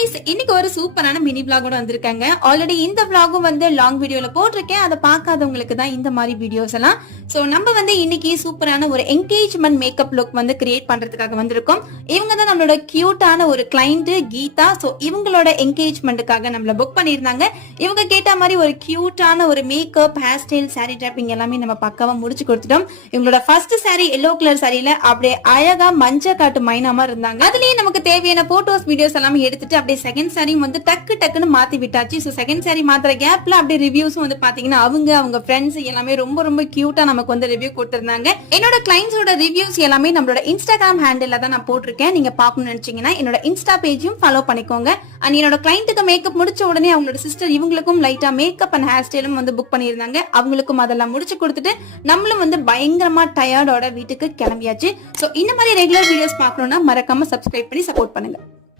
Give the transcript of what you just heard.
Guys இன்னைக்கு ஒரு சூப்பரான மினி vlog-ஓட வந்திருக்காங்க. ஆல்ரெடி இந்த vlog-உம் வந்து லாங் வீடியோல போட்டிருக்கேன். அத பார்க்காதவங்களுக்கு தான் இந்த மாதிரி வீடியோஸ் எல்லாம். சோ நம்ம வந்து இன்னைக்கு சூப்பரான ஒரு என்கேஜ்மென்ட் மேக்கப் லுக் வந்து கிரியேட் பண்றதுக்காக வந்திருக்கோம். இவங்க தான் நம்மளோட கியூட்டான ஒரு கிளையண்ட் கீதா. சோ இவங்களோட என்கேஜ்மென்ட்காக நம்மள புக் பண்ணிருந்தாங்க. இவங்க கேட்ட மாதிரி ஒரு கியூட்டான ஒரு makeup, hair style, sorry dropping எல்லாமே நம்ம பக்காவா முடிச்சு கொடுத்துட்டோம். இவங்களோட ஃபர்ஸ்ட் சாரி எல்லோ கலர் சாரியில அப்படியே அழகா மஞ்சள் காட்டு மைனாமா இருந்தாங்க. அதுலயே நமக்கு தேவையான போட்டோஸ் வீடியோஸ் எல்லாமே எடுத்துட்டு அப்படியே செகண்ட் சாரி வந்து டக்குன்னு மாத்தி விட்டாச்சு. சோ செகண்ட் சாரி மாத்திர கேப்ல அப்படியே ரிவ்யூஸும் வந்து பாத்தீங்கன்னா அவங்க ஃப்ரெண்ட்ஸ் எல்லாமே ரொம்ப கியூட்டா நமக்கு வந்து ரிவ்யூ கொடுத்திருந்தாங்க. என்னோட கிளைண்ட்ஸோட ரிவ்யூஸ் எல்லாமே நம்மளோட இன்ஸ்டாகிராம் ஹேண்டில்ல தான் நான் போட்டிருக்கேன். நீங்க பாக்கணும்னு நினைச்சீங்கன்னா என்னோட இன்ஸ்டா பேஜையும் ஃபாலோ பண்ணிக்கோங்க. அண்ட் என்னோட கிளைண்ட்டுக்கு மேக்கப் முடிச்ச உடனே அவங்களோட சிஸ்டர் இவங்களுக்கும் லைட்டா மேக்கப் அண்ட் ஹேர் ஸ்டைலும் வந்து புக் பண்ணியிருந்தாங்க. அவங்களுக்கும் அதெல்லாம் முடிச்சு கொடுத்துட்டு நம்மளும் வந்து பயங்கரமா டயர்டோட வீட்டுக்கு கிளம்பியாச்சு. சோ இந்த மாதிரி ரெகுலர் வீடியோஸ் பார்க்கணும்னா மறக்காம சப்ஸ்கிரைப் பண்ணி சப்போர்ட் பண்ணுங்க.